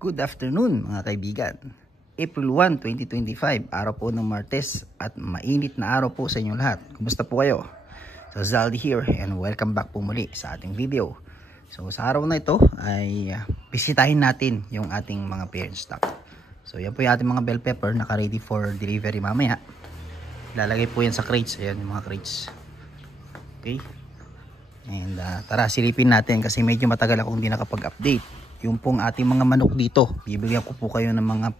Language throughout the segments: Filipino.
Good afternoon mga kaibigan. April 1, 2025, araw po ng Martes at mainit na araw po sa inyo lahat. Kumusta po kayo? So Zaldi here and welcome back po muli sa ating video. So sa araw na ito ay bisitahin natin yung ating mga parent stock. So yan po yung ating mga bell pepper naka-ready for delivery mamaya. Ilalagay po yan sa crates. Ayan yung mga crates. Okay. And tara silipin natin kasi medyo matagal akong hindi nakapag-update. Yung pong ating mga manok dito, bibigyan ko po kayo ng mga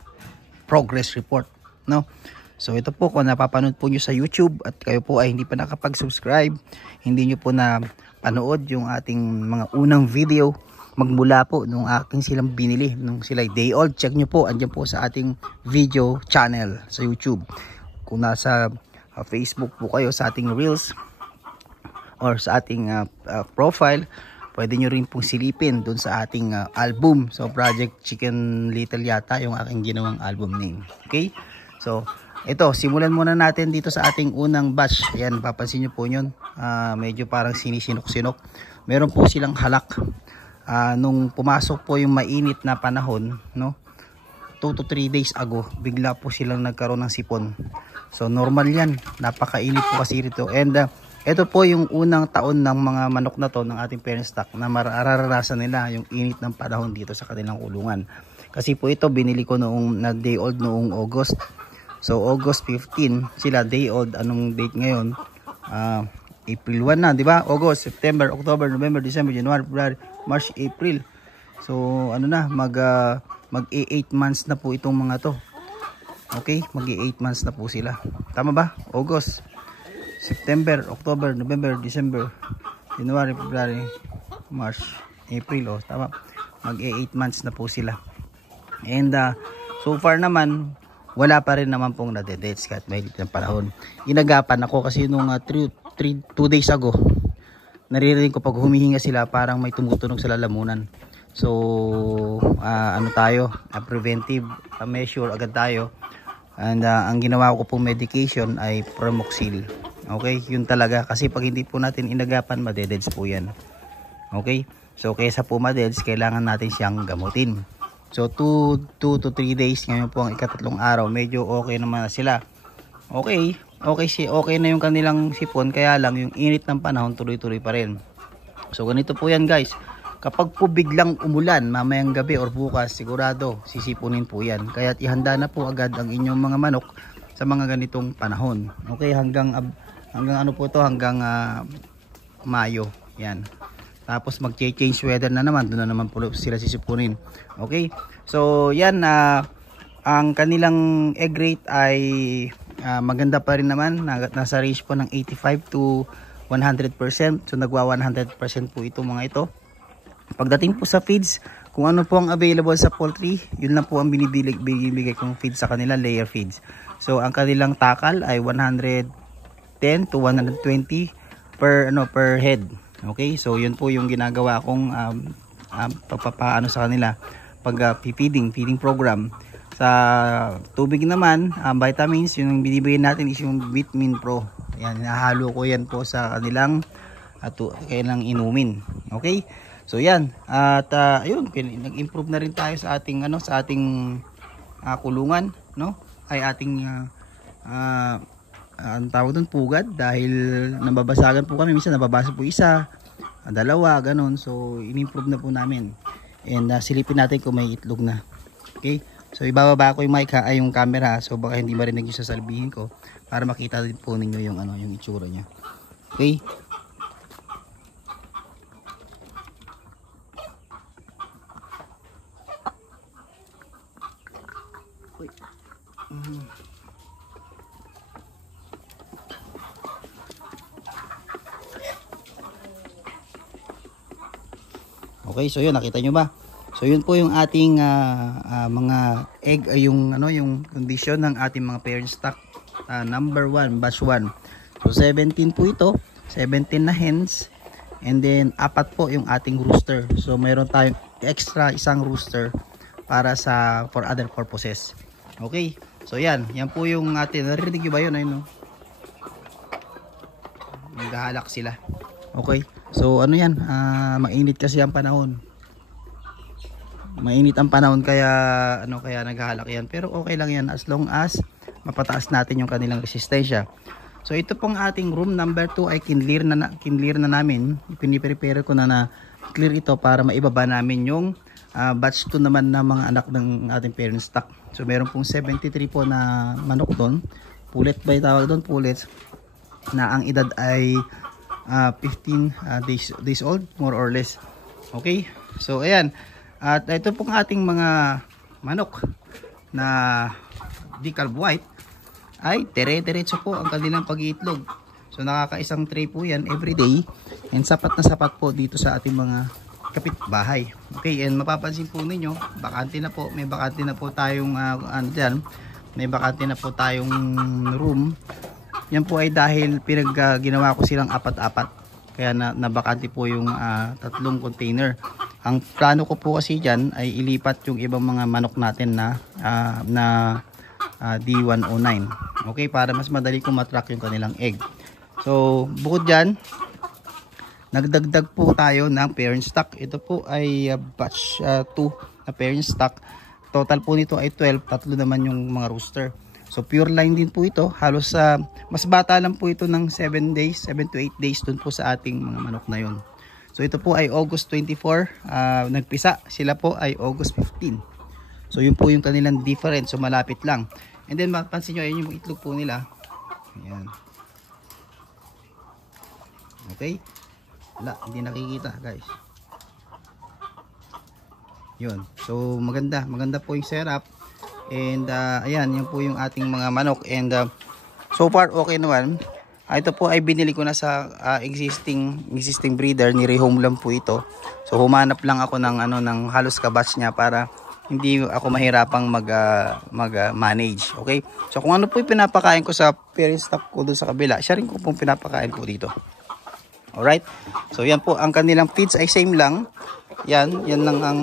progress report, no? So ito po, kung napapanood po nyo sa YouTube at kayo po ay hindi pa nakapag-subscribe, hindi nyo po na panood yung ating mga unang video magmula po nung aking silang binili nung sila day old, check nyo po, andyan po sa ating video channel sa YouTube. Kung nasa Facebook po kayo, sa ating reels or sa ating profile, pwede nyo rin pong silipin dun sa ating album. So Project Chicken Little yata yung aking ginawang album name. Okay, so ito, simulan muna natin dito sa ating unang batch. Ayan, papansin nyo po yun, medyo parang sinisinok-sinok. Meron po silang halak nung pumasok po yung mainit na panahon, no, 2 to 3 days ago, bigla po silang nagkaroon ng sipon. So normal yan, napakainit po kasi rito. And ito po yung unang taon ng mga manok na to ng ating parent stock na mararanasan nila yung init ng panahon dito sa kanilang kulungan. Kasi po ito binili ko noong na day old noong August. So August 15 sila day old. Anong date ngayon? April 1 na, di ba? August, September, October, November, December, January, February, March, April. So ano na, mag 8 months na po itong mga to. Okay, mag 8 months na po sila. Tama ba? August, September, October, November, December, January, February, March, April. Oh, tama. Mag 8 months na po sila. And so far naman, wala pa rin naman pong nade-deaths kahit mahilit ng panahon. Inagapan ako kasi nung 2 days ago, naririnig ko pag humihinga sila parang may tumutunog sa lalamunan. So, ano tayo? Preventive measure agad tayo. And ang ginawa ko pong medication ay Pramoxil. Okay, yun talaga. Kasi pag hindi po natin inagapan, madededs po yan. Okay, so kaysa po madeds, kailangan natin siyang gamutin. So 2 to 3 days, ngayon po ang ikatatlong araw, medyo okay naman na sila. Okay na yung kanilang sipon, kaya lang yung init ng panahon tuloy-tuloy pa rin. So ganito po yan guys. Kapag po biglang umulan mamayang gabi or bukas, sigurado sisipunin po yan. Kaya ihanda na po agad ang inyong mga manok sa mga ganitong panahon. Okay, hanggang ano po to, hanggang Mayo. Yan. Tapos mag-change weather na naman, doon na naman po sila sisipunin. Okay? So yan, ang kanilang egg rate ay maganda pa rin naman. Nasa range po ng 85 to 100%. So nagwa 100% po itong mga ito. Pagdating po sa feeds, kung ano po ang available sa poultry, yun lang po ang binibigay kong feeds sa kanila, layer feeds. So ang kanilang takal ay 110 to 120 per head. Okay? So yun po yung ginagawa kong pagpapaano sa kanila pag feeding program. Sa tubig naman, vitamins, yung binibigay natin is yung Vitamin Pro. Ayan, nahalo ko yan po sa kanilang kailang inumin. Okay? So yan, at ayun, nag-improve na rin tayo sa ating kulungan, no? Ay ating ang tawag doon, pugad, dahil nababasagan po kami, minsan nababasa po isa, dalawa, ganun. So in-improve na po namin. And silipin natin kung may itlog na. Okay? So ibababa ko yung mic ay yung camera, so baka hindi marinig yung sasabihin ko para makita din po ninyo yung yung itsura niya. Okay? Okay, so yun, nakita nyo ba? So yun po yung ating mga egg, yung condition ng ating mga parent stock. Number 1, batch 1. So 17 po ito, 17 na hens, and then 4 po yung ating rooster. So mayroon tayong extra isang rooster para for other purposes. Okay, so yan po yung ating, narinig nyo ba yun? Ayun, no? Naghahalak sila. Okay, so ano yan, mainit kasi ang panahon. Mainit ang panahon kaya kaya naghahalak yan. Pero okay lang yan as long as mapataas natin yung kanilang resistensya. So ito pong ating room number 2 ay kinlear na namin. Piniprepare ko na clear ito para maibaba namin yung batch 2 naman na mga anak ng ating parent stock. So meron pong 73 po na manok doon. Pullet ba tawag doon? Pullets na ang edad ay 15 days old more or less. Okay, so ayan, at ito pong ating mga manok na decal white ay dire-diretso po ang kanilang pag-iitlog. So nakakaisang tray po yan everyday, and sapat na sapat po dito sa ating mga kapitbahay. Okay, and mapapansin po ninyo, bakante na po, may bakante na po tayong may bakante na po tayong room. Yan po ay dahil ginawa ko silang apat-apat. Kaya nabakante po yung 3 container. Ang plano ko po kasi dyan ay ilipat yung ibang mga manok natin na D109. Okay, para mas madali ko matrack yung kanilang egg. So, bukod dyan, nagdagdag po tayo ng parent stock. Ito po ay batch 2 na parent stock. Total po nito ay 12. 3 naman yung mga rooster. So pure line din po ito. Halos mas bata lang po ito ng 7 to 8 days dun po sa ating mga manok na yon. So ito po ay August 24 nagpisa. Sila po ay August 15. So yun po yung kanilang difference. So malapit lang. And then mapansin nyo, ayun yung itlog po nila. Ayan. Okay. Wala, hindi nakikita guys. Yun. So maganda po yung setup. And ayan, yan po yung ating mga manok. And so far okay naman. Ito po ay binili ko na sa existing breeder, ni Rehome lang po ito. So humanap lang ako ng halos kabatch niya para hindi ako mahirapang manage. Okay? So kung ano po yung pinapakain ko sa parent stock ko doon sa kabila, siya rin ko pong pinapakain ko dito. Alright? So yan po, ang kanilang feeds ay same lang. Yan lang ang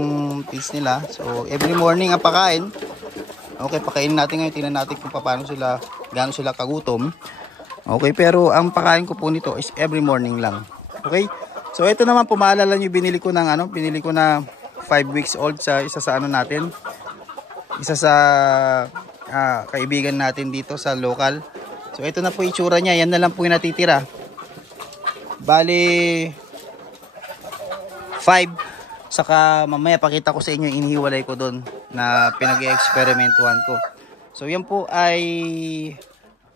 feeds nila. So every morning ang pakain. Okay, pakainin natin ngayon. Tingnan natin kung gaano sila kagutom. Okay, pero ang pakain ko po nito is every morning lang. Okay? So ito naman po, maalala nyo, binili ko na 5 weeks old sa isa sa natin. Isa sa kaibigan natin dito sa local. So ito na po itsura niya. Yan na lang po yung natitira. Bali 5. Saka mamaya pakita ko sa inyo yung inihiwalay ko doon na pinag-experimentuhan ko. So yan po ay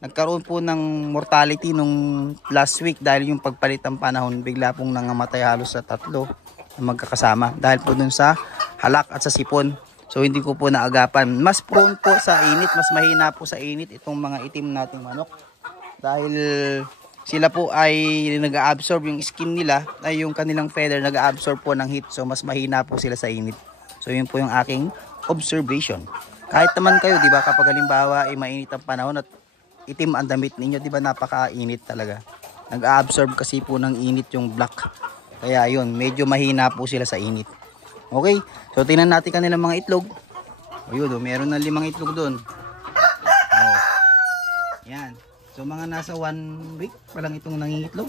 nagkaroon po ng mortality nung last week dahil yung pagpalit ng panahon, bigla pong nangamatay halos sa 3 na magkakasama dahil po dun sa halak at sa sipon. So hindi ko po naagapan. Mas prone po sa init, mas mahina po sa init itong mga itim nating manok dahil sila po ay nag-absorb yung skin nila, ay yung kanilang feather nag-absorb po ng heat. So mas mahina po sila sa init. So yun po yung aking observation. Kahit naman kayo, di ba, kapag halimbawa ay mainit ang panahon at itim ang damit ninyo, di ba, napaka-init talaga. Nag-absorb kasi po ng init yung black. Kaya yun, medyo mahina po sila sa init. Okay, so tingnan natin kanilang mga itlog. Ayun, meron na 5 itlog doon. Yan. So mga nasa 1 week pa lang itong nangingitlog.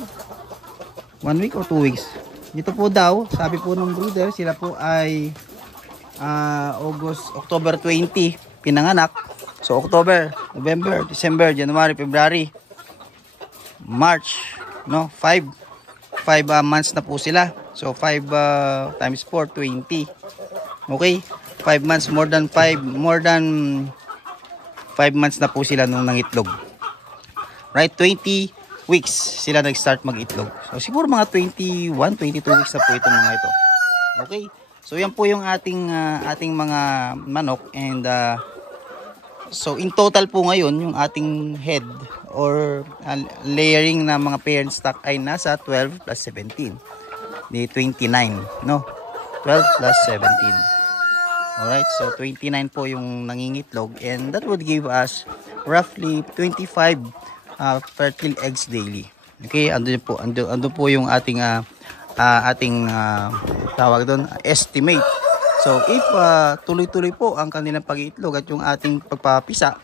1 week or 2 weeks. Dito po daw, sabi po ng breeder, sila po ay October 20 pinanganak. So October, November, December, January, February, March, no? 5 months na po sila. So 5 times 4, 20. Okay? 5 months, more than 5 months na po sila nung nangitlog. Right, 20 weeks sila nag-start mag-itlog. So siguro mga 21, 22 weeks na po itong mga ito. Okay? So yan po yung ating mga manok, and so in total po ngayon yung ating head or layering na mga parent stock ay nasa 12 plus 17. Di 29, no? 12 plus 17. Alright, so 29 po yung nangingitlog, and that would give us roughly 25 fertile eggs daily. Okay, andun po yung ating tawag doon, estimate. So if tuloy-tuloy po ang kanilang pag-iitlog at yung ating pagpapisa,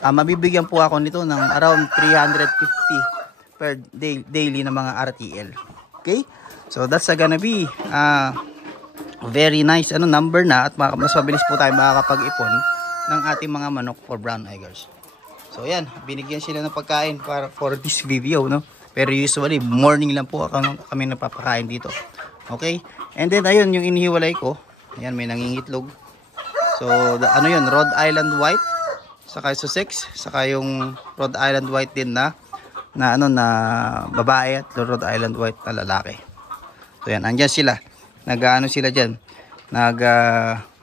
mabibigyan po ako nito ng around 350 per daily na mga RTL. Okay, so that's gonna be very nice number na, at mas mabilis po tayo makakapag-ipon ng ating mga manok for brown eagers. So yan, binigyan sila ng pagkain for this video, no? Pero usually morning lang po kami napapakain dito. Okay? And then ayun, yung inihiwalay ko, yan, may nangingitlog. So yun, Rhode Island White, saka Sussex, saka yung Rhode Island White din na babae, at Rhode Island White na lalaki. So yan, andyan sila. Sila dyan.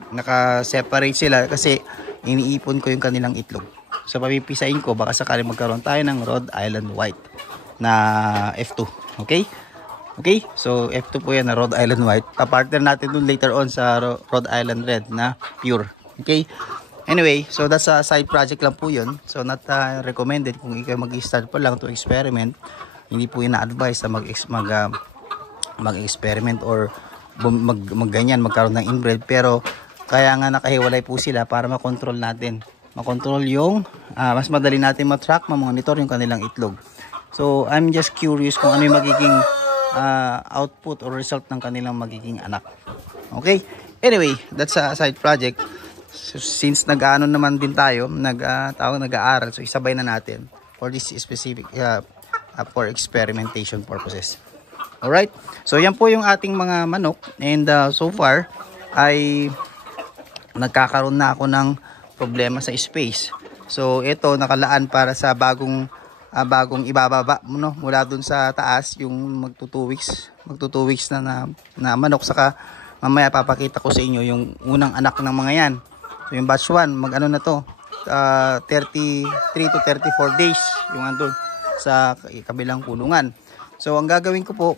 Naka-separate sila kasi iniipon ko yung kanilang itlog. So papipisain ko, baka sakali magkaroon tayo ng Rhode Island White na F2. Okay? Okay? So F2 po yan na Rhode Island White. Pa-partner natin dun later on sa Rhode Island Red na pure. Okay? Anyway, so that's a side project lang po yun. So not recommended kung ikaw mag-start pa lang to experiment. Hindi po ina-advise na mag-experiment or magganyan, magkaroon ng inbred. Pero kaya nga nakahiwalay po sila para makontrol natin. Makontrol yung mas madali natin matrack, mamonitor yung kanilang itlog. So I'm just curious kung ano yung magiging output or result ng kanilang magiging anak. Okay? Anyway, that's a side project. So, since nag-ano naman din tayo, nag-aaral, so isabay na natin for this specific for experimentation purposes. Alright? So yan po yung ating mga manok, and so far ay nagkakaroon na ako ng problema sa space. So ito nakalaan para sa bagong ibababa mula dun sa taas, yung magto 2 weeks na manok. Saka mamaya papakita ko sa inyo yung unang anak ng mga yan. So yung batch 1 na to 33 to 34 days yung andun sa kabilang kulungan. So ang gagawin ko po,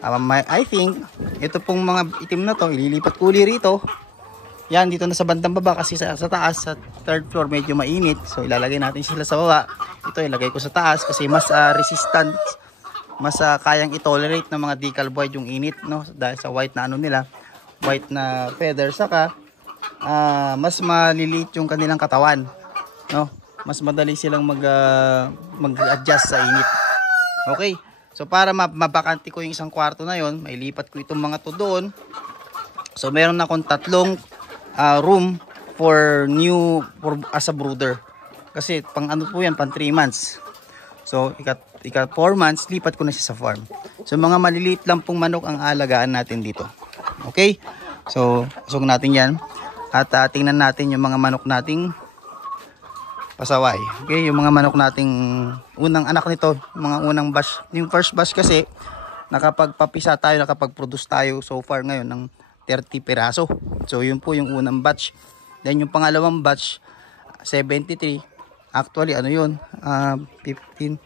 I think ito pong mga itim na to ililipat ko rito. Yan, dito na sa bandang baba kasi sa taas, sa 3rd floor medyo mainit. So ilalagay natin sila sa baba. Ito ilagay ko sa taas kasi mas resistant, mas kayang i-tolerate ng mga decal void yung init, no? Dahil sa white na nila, white na feather. Saka mas maliliit yung kanilang katawan, no? Mas madali silang mag-adjust sa init. Okay? So para mabakanti ko yung isang kwarto na yon, may lipat ko itong mga to doon. So meron akong 3 room for as a brooder. Kasi pang po yan, pang 3 months. So ika 4 months, lipat ko na siya sa farm. So mga maliliit lang pong manok ang alagaan natin dito. Okay? So usog natin yan. At tingnan natin yung mga manok nating pasaway. Okay, yung mga manok nating unang anak nito, mga unang batch. Yung first batch kasi nakapagpapisa tayo, nakapag-produce tayo so far ngayon ng 30 piraso. So yun po yung unang batch. Then yung pangalawang batch 73. Actually yun? 15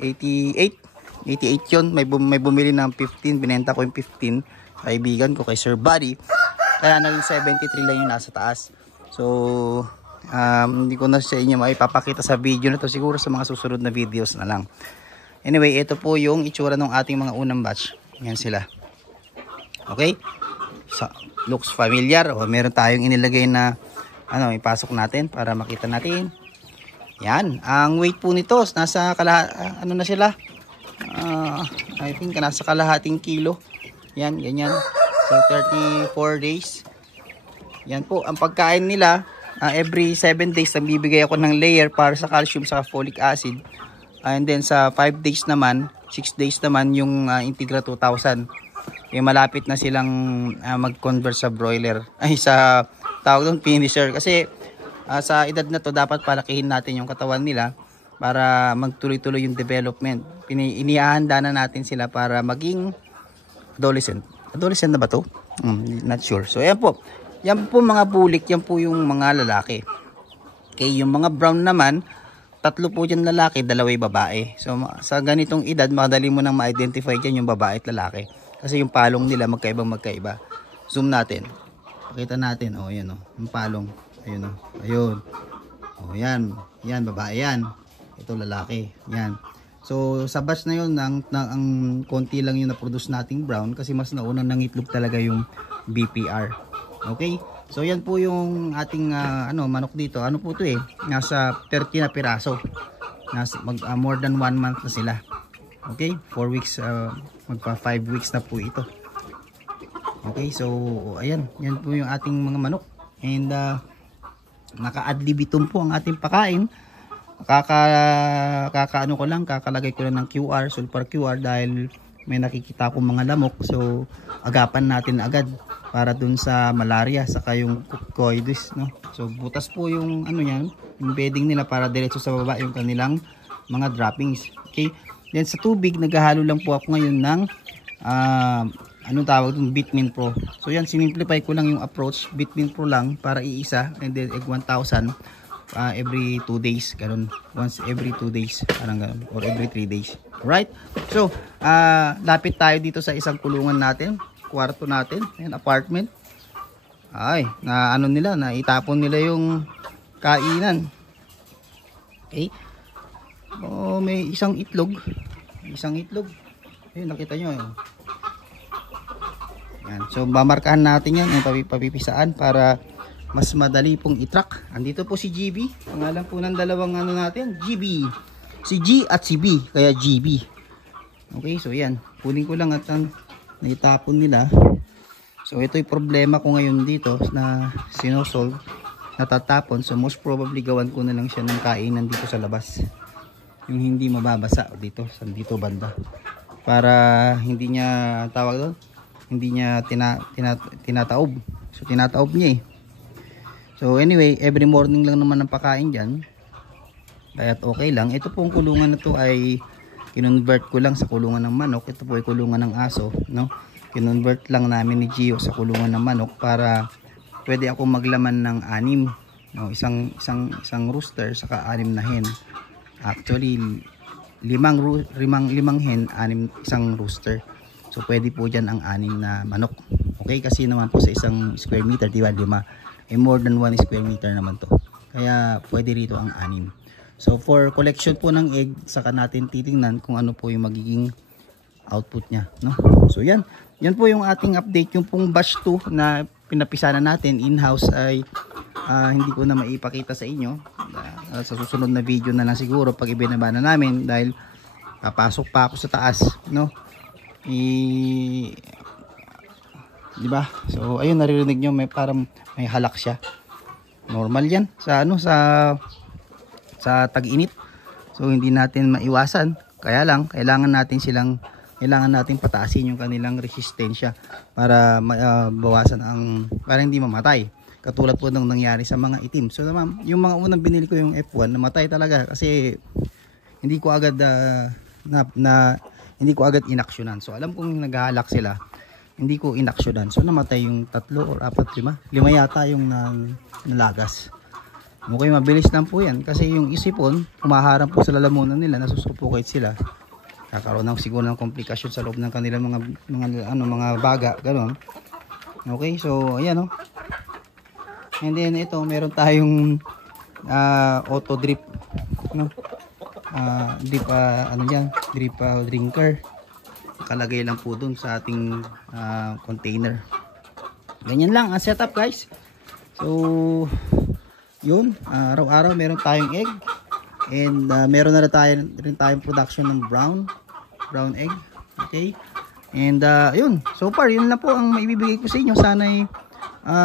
88 yun. May bumili ng 15, binenta ko yung 15. Kaibigan ko kay Sir Buddy. Kaya naging 73 lang yung nasa taas. So hindi ko na sa inyo maipapakita sa video na to, siguro sa mga susunod na videos na lang. Anyway, ito po yung itsura ng ating mga unang batch. Yan sila. Okay? So, looks familiar. O, meron tayong inilagay na ipasok natin para makita natin. Yan. Ang weight po nito nasa na sila? I think nasa kalahating kilo. Yan, ganyan. So 34 days. Yan po ang pagkain nila. Every 7 days nagbibigay ako ng layer para sa calcium sa folic acid. And then sa 5 days naman, 6 days naman yung Integra 2000. Yung malapit na silang mag-convert sa broiler. Ay, sa tawag doon, finisher. Kasi sa edad na to, dapat palakihin natin yung katawan nila para magtuloy-tuloy yung development. Iniahanda na natin sila para maging adolescent. Adolescent na ba to? Not sure. So, ayan po. Yan po mga bulik, yan po yung mga lalaki. Okay, yung mga brown naman, 3 po dyan lalaki, 2 babae. So, sa ganitong edad, madali mo nang ma-identify dyan yung babae at lalaki. Kasi yung palong nila magkaiba. Zoom natin. Pakita natin. O, yan o. Yung palong. Ayun o. Ayun. O, yan. Yan, babae yan. Ito lalaki. Yan. So, sa batch na yun, ang konti lang yung na-produce nating brown kasi mas naunang nangitlog talaga yung BPR. Okay? So, yan po yung ating manok dito. Ano po ito eh? Nasa 30 na piraso. Nasa, more than 1 month na sila. Okay? 4 weeks, magpa 5 weeks na po ito. Okay, so ayan, yan po yung ating mga manok. And naka-ad libitum po ang ating pakain. Kakaano ko lang, kakalagay ko lang ng QR, sulfur QR, dahil may nakikita akong mga lamok. So agapan natin agad para dun sa malaria saka yung coides, no. So butas po yung ano yan, yung bedding nila para diretso sa baba yung kanilang mga droppings. Okay, then sa tubig naghahalo lang po ako ngayon ng anong tawag dun, Bitmin Pro. So yan, simplify ko lang yung approach, Bitmin Pro lang para iisa, and then egg 1,000 every 2 days, ganun, once every 2 days, parang ganun, or every 3 days. Right? So lapit tayo dito sa isang kulungan natin, kwarto natin, ayan, apartment. Ay, na ano nila, na itapon nila yung kainan. Okay, may isang itlog, ayun, nakita nyo, ayun. Yan. So mamarkahan natin yan, yung papipisaan para mas madali pong i-track. Andito po si GB, pangalan po ng dalawang ano natin, GB, si G at si B, kaya GB. Okay, so yan, kunin ko lang at naitapon nila. So ito yung problema ko ngayon dito na sinosolve, natatapon. So most probably gawan ko na lang siya ng kainan dito sa labas, yung hindi mababasa dito banda, para hindi niya tawag doon, hindi niya tinataob. So tinataob niya eh. So anyway, every morning lang naman ang pakain dyan, kaya okay lang. Ito pong kulungan na to ay kinonvert ko lang sa kulungan ng manok. Ito po ay kulungan ng aso, no? Kinonvert lang namin ni Gio sa kulungan ng manok para pwede ako maglaman ng 6, no? Isang rooster saka 6 na hen. Actually 5 hen, 6 isang rooster. So pwede po dyan ang 6 na manok. Okay, kasi naman po sa isang square meter, diba, 5, more than 1 square meter naman to. Kaya pwede rito ang 6. So for collection po ng egg, saka natin titingnan kung ano po yung magiging output niya, no? So yan po yung ating update. Yung pong batch 2 na pinapisana natin in-house ay hindi ko na maipakita sa inyo. Sa susunod na video na lang siguro pag ibinaba na namin, dahil papasok pa ako sa taas, no? Diba? So ayun, naririnig nyo, may parang may halak siya. Normal yan sa ano, sa tag-init. So hindi natin maiwasan. Kaya lang kailangan natin pataasin yung kanilang resistensya para bawasan para hindi mamatay. Katulad po ng nangyari sa mga itim. So naman, yung mga unang binili ko yung F1, namatay talaga kasi hindi ko agad hindi ko agad inaksyonan. So alam kong naghahalak sila, hindi ko inaksyonan. So namatay yung 3 or 4, 5 yata yung nalagas. Okay, mabilis lang po yan kasi yung isipon humaharang po sa lalamunan nila, nasusuffocate sila. Kakaroon ng siguro ng komplikasyon sa loob ng kanilang mga baga, gano'n. Okay, so ayan, oh. And then ito, meron tayong auto drip, no? Drip drip drinker. Nakalagay lang po dun sa ating container. Ganyan lang ang setup, guys. So yun, araw-araw meron tayong egg, and meron na rin tayong production ng brown egg. Okay, and yun, so far yun lang po ang maibibigay ko sa inyo. Sana'y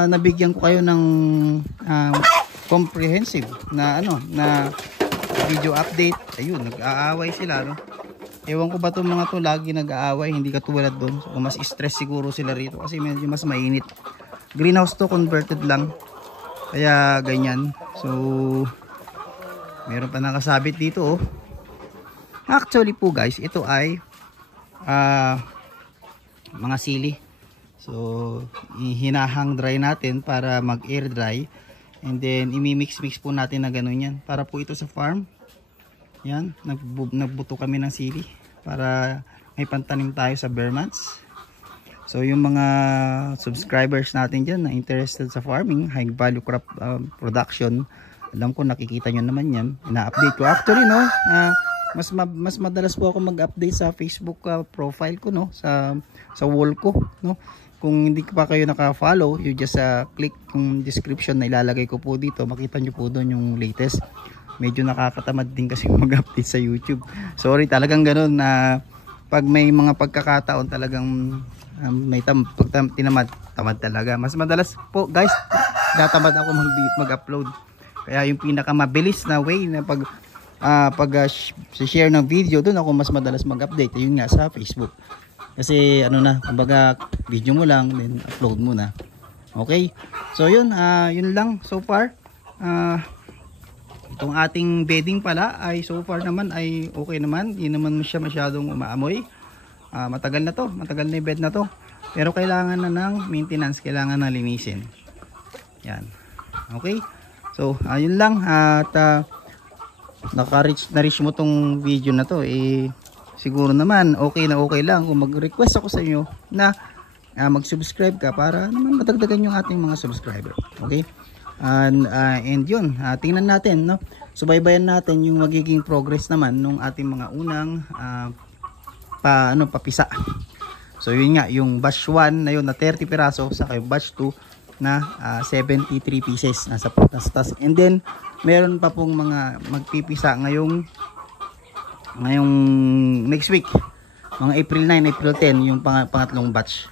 nabigyan ko kayo ng comprehensive na video update. Ayun, nag-aaway sila, no? Ewan ko ba itong mga to lagi nag-aaway, hindi katulad doon. So mas stress siguro sila rito kasi medyo mas mainit. Greenhouse to, converted lang, kaya ganyan. So meron pa nakasabit dito, oh. Actually po, guys, ito ay mga sili. So hinahang dry natin para mag air dry, and then imimix po natin na ganun yan para po ito sa farm. Yan, nagbuto kami ng sili para may pantanim tayo sa bare mats. So yung mga subscribers natin dyan na interested sa farming, high value crop production, alam ko nakikita nyo naman yan, ina-update ko. Actually, no, mas madalas po ako mag-update sa Facebook profile ko, no, sa wall ko, no. Kung hindi pa kayo naka-follow, you just click yung description na ilalagay ko po dito, makita nyo po doon yung latest. Medyo nakakatamad din kasi mag-update sa YouTube. Sorry, talagang ganoon na pag may mga pagkakataon talagang May pag tinamad, tamad talaga. Mas madalas po guys, natamad ako mag-upload. Kaya yung pinakamabilis na way na share ng video, doon ako mas madalas mag-update. Yun nga sa Facebook. Kasi ano na, kumbaga video mo lang, then upload mo na. Okay? So yun, yun lang so far. Itong ating bedding pala ay so far naman ay okay naman. Hindi naman siya masyadong umaamoy. Matagal na to, matagal na yung bed na to, pero kailangan na ng maintenance, kailangan na linisin. Yan, okay, so ayun lang. At na-reach mo tong video na to, siguro naman okay na okay lang kung mag-request ako sa inyo na mag-subscribe ka para naman madagdagan yung ating mga subscriber. Okay, and yun, tingnan natin, no, subaybayan natin yung magiging progress naman nung ating mga unang papisa. So yun nga, yung batch 1 na yun na 30 piraso, saka yung batch 2 na 73 pieces nasa tas. And then meron pa pong mga magpipisa ngayong next week, mga April 9, April 10, yung pangatlong batch.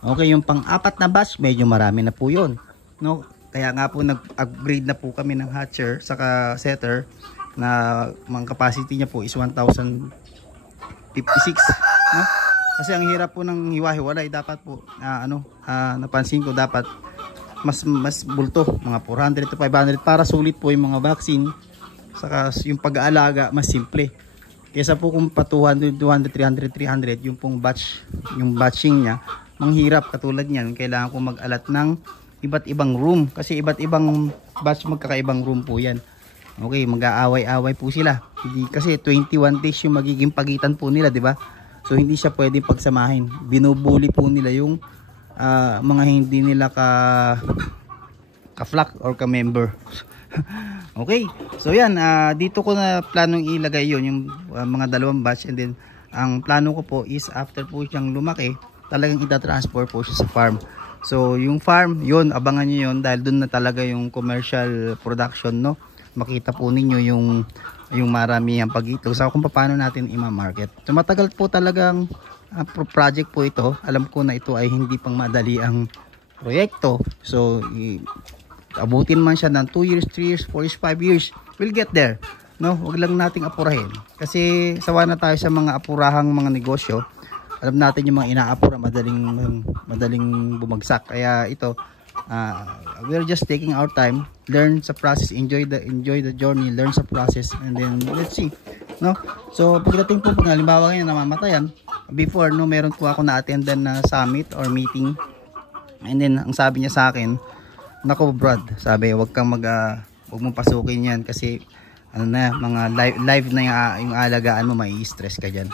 Okay, yung pang-apat na batch medyo marami na po yun, no? Kaya nga po nag-upgrade na po kami ng hatcher saka setter na mga capacity niya po is 1,056, no? Kasi ang hirap po ng hiwa-hiwalay. Dapat po napansin ko, dapat mas bulto, mga 400 to 500 para sulit po yung mga vaccine. Saka yung pag-aalaga mas simple. Kaysa po kung pa 200, 200, 300 yung pong batch, yung batching niya, manghirap. Katulad niyan, kailangan ko mag-alat ng iba't ibang room, kasi iba't ibang batch, magkakaibang room po yan. Okay, mag-aaway-away po sila. Hindi, kasi 21 days yung magiging pagitan po nila, di ba? So hindi siya pwedeng pagsamahin. Binubuli po nila yung mga hindi nila ka-flock or ka-member. Okay. So yan, dito ko na planong ilagay yon yung mga dalawang batch, and then ang plano ko po is after po siyang lumaki, talagang ita-transfer po siya sa farm. So yung farm, yun, abangan niyo yun, dahil doon na talaga yung commercial production, no? Makita po ninyo yung marami ang pag-itlog sa kung paano natin i-market. So matagal po talagang project po ito. Alam ko na ito ay hindi pang madali ang proyekto. So abutin man siya ng 2 years, 3 years, 4 years, 5 years, we'll get there, no? Huwag lang nating apurahin, kasi sawa na tayo sa mga apurahang mga negosyo. Alam natin yung mga inaapura madaling bumagsak. Kaya ito, we're just taking our time, learn sa process, enjoy the journey, learn sa process, and then let's see, no? So pagdating po, pag halimbawa ngayon namamatayan, before, no, meron po ako na-attendan na summit or meeting, and then ang sabi niya sa akin, nako Brad, sabi, wag mong pasukin yan, kasi mga live na yung alagaan mo, mai-stress ka dyan.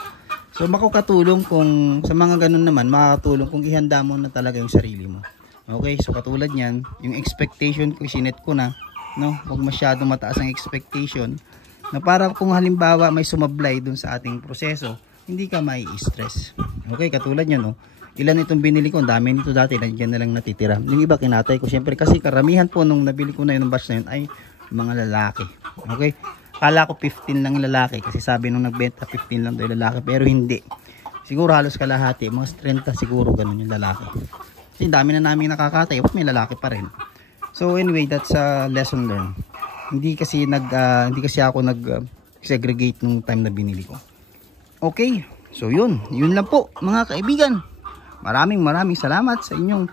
So makakatulong kung sa mga ganun naman, makakatulong kung ihanda mo na talaga yung sarili mo. Okay, so katulad niyan, yung expectation ko, sinet ko na, no? Huwag masyadong mataas ang expectation, na para kung halimbawa may sumablay dun sa ating proseso, hindi ka mai-stress. Okay, katulad niyan, no? Ilan itong binili ko, ang dami nito dati, nandiyan na lang natitira. Yung iba kinatay ko, syempre, kasi karamihan po nung nabili ko na yun, ng batch na yun, ay mga lalaki. Okay, kala ko 15 lang lalaki, kasi sabi nung nagbenta 15 lang daw lalaki, pero hindi. Siguro halos kalahati, mga 30 siguro ganun yung lalaki. Kasi dami na namin nakakatay, may lalaki pa rin. So anyway, that's a lesson learned. Hindi kasi ako segregate nung time na binili ko. Okay, so yun lang po mga kaibigan. Maraming salamat sa inyong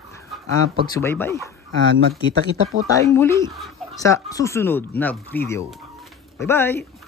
pagsubaybay. Magkita-kita po tayong muli sa susunod na video. Bye bye.